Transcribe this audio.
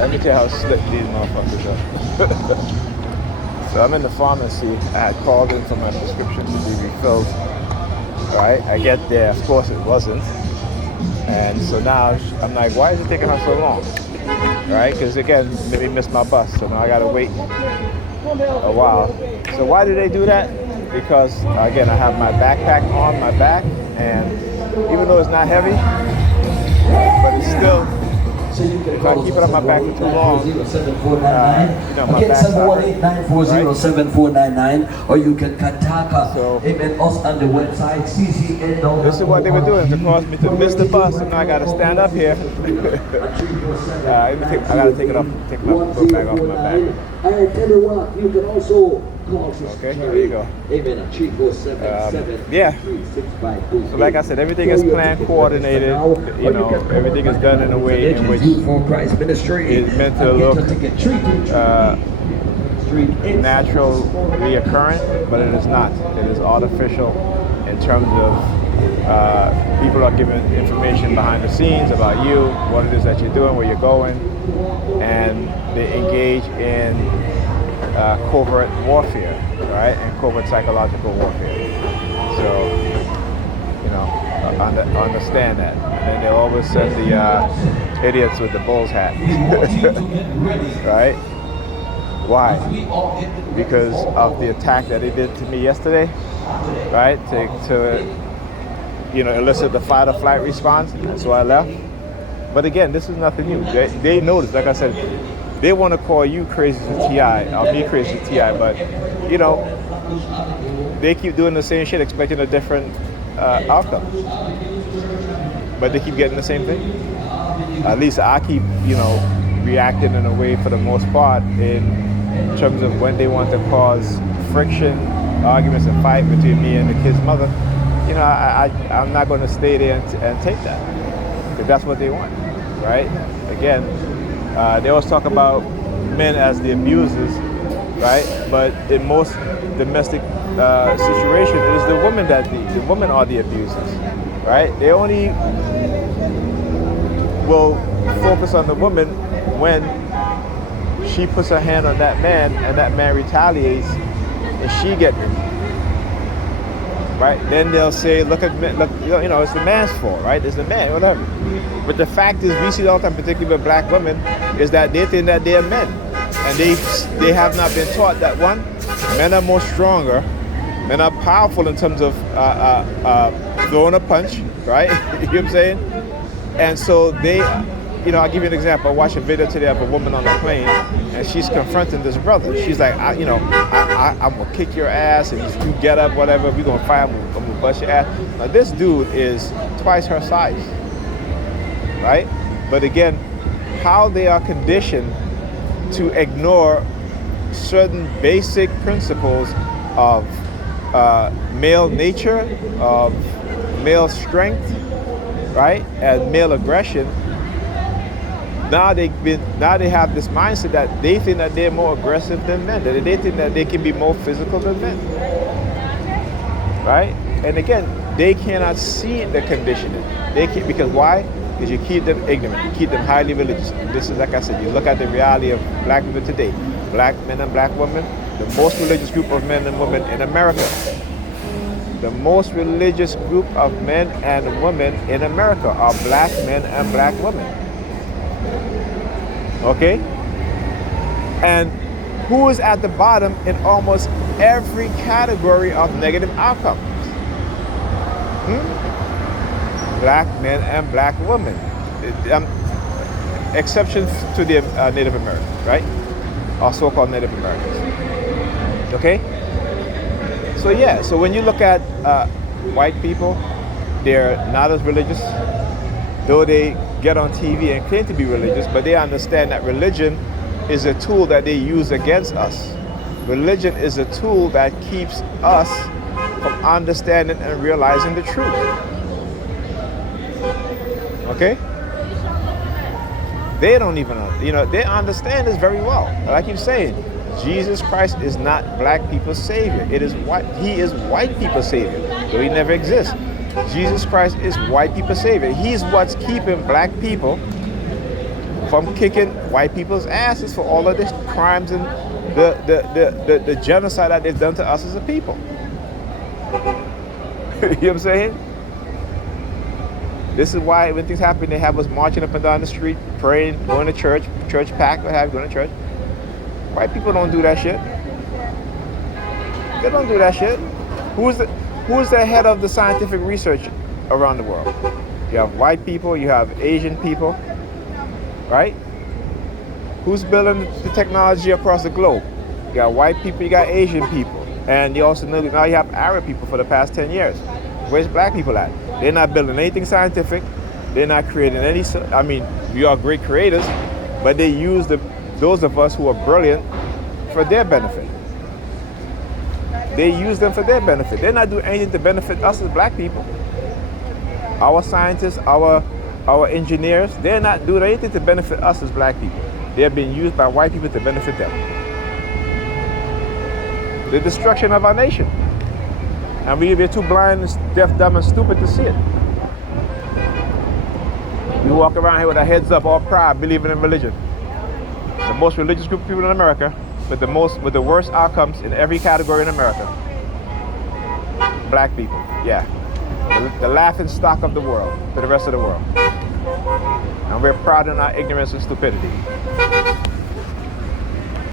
Let me tell you how slick these motherfuckers are. So I'm in the pharmacy. I had called in for my prescription to be refilled. Right? I get there. Of course, it wasn't. And so now I'm like, why is it taking her so long? Right? Because again, maybe missed my bus. So now I gotta wait a while. So why do they do that? Because again, I have my backpack on my back, and even though it's not heavy, but it's still, if I keep it on my back for too long, my Again, back's not hurt, 718-940-7499, or you can contact us on the website, CCN. This is what they were doing to cause me to miss the bus, and now I gotta stand up here. I gotta take my book bag off my back. I tell you what, you can also call us. Okay, here you go. Amen. Yeah. So like I said, everything is planned, coordinated. You know, everything is done in a way in which is meant to look naturally occurring, but it is not. It is artificial in terms of people are giving information behind the scenes about you, what it is that you're doing, where you're going, and they engage in covert warfare, right, and covert psychological warfare. So, you know, understand that. And then they always send the idiots with the bull's hat, right? Why? Because of the attack that they did to me yesterday, right? To elicit the fight or flight response. So I left. But again, this is nothing new. They noticed, like I said, they want to call you crazy to TI, or me crazy to TI, but you know, they keep doing the same shit, expecting a different outcome. But they keep getting the same thing. At least I keep, reacting in a way, for the most part, in terms of when they want to cause friction, arguments, and fight between me and the kid's mother. You know, I'm not going to stay there and take that, if that's what they want, right? Again, they always talk about men as the abusers, right? But in most domestic situations, it is the women the women are the abusers, right? They only will focus on the woman when she puts her hand on that man and that man retaliates and she gets it. Right? Then they'll say, look, it's the man's fault, right? It's the man, whatever. But the fact is, we see it all the time, particularly with black women, is that they think that they're men. And they have not been taught that, one, men are more stronger, men are powerful in terms of throwing a punch, right? You know what I'm saying? And so they, I'll give you an example. I watched a video today of a woman on a plane, and she's confronting this brother. She's like, I'm gonna kick your ass, and you get up, whatever. We're gonna fight. I'm gonna bust your ass. Now this dude is twice her size, right? But again, how they are conditioned to ignore certain basic principles of male nature, of male strength, right, and male aggression. Now they have this mindset that they think that they're more aggressive than men, that they think that they can be more physical than men, right? And again, they cannot see the conditioning. Because why? Because you keep them ignorant, you keep them highly religious. This is, like I said, you look at the reality of black people today, black men and black women, the most religious group of men and women in America. The most religious group of men and women in America are black men and black women. Okay? And who is at the bottom in almost every category of negative outcomes? Black men and black women. Exceptions to the Native Americans, right? Or so-called Native Americans. Okay? So when you look at white people, they're not as religious, though they get on TV and claim to be religious, but they understand that religion is a tool that they use against us. Religion is a tool that keeps us from understanding and realizing the truth. Okay? They don't even know, they understand this very well. Like you're saying, Jesus Christ is not black people's savior. He is white people's savior, though he never exists. Jesus Christ is white people's savior. He's what's keeping black people from kicking white people's asses for all of these crimes and the genocide that they've done to us as a people. You know what I'm saying? This is why when things happen, they have us marching up and down the street, praying, going to church packed, what have you, going to church. White people don't do that shit. They don't do that shit. Who's the head of the scientific research around the world? You have white people, you have Asian people, right? Who's building the technology across the globe? You got white people, you got Asian people. And you also know now you have Arab people for the past 10 years. Where's black people at? They're not building anything scientific. They're not creating any, I mean, we are great creators, but they use those of us who are brilliant for their benefit. They use them for their benefit. They're not doing anything to benefit us as black people. Our scientists, our engineers, they're not doing anything to benefit us as black people. They're being used by white people to benefit them. The destruction of our nation. And we're too blind, deaf, dumb, and stupid to see it. We walk around here with our heads up, all proud, believing in religion. The most religious group of people in America, with the worst outcomes in every category in America. Black people, yeah. The laughing stock of the world, to the rest of the world. And we're proud in our ignorance and stupidity.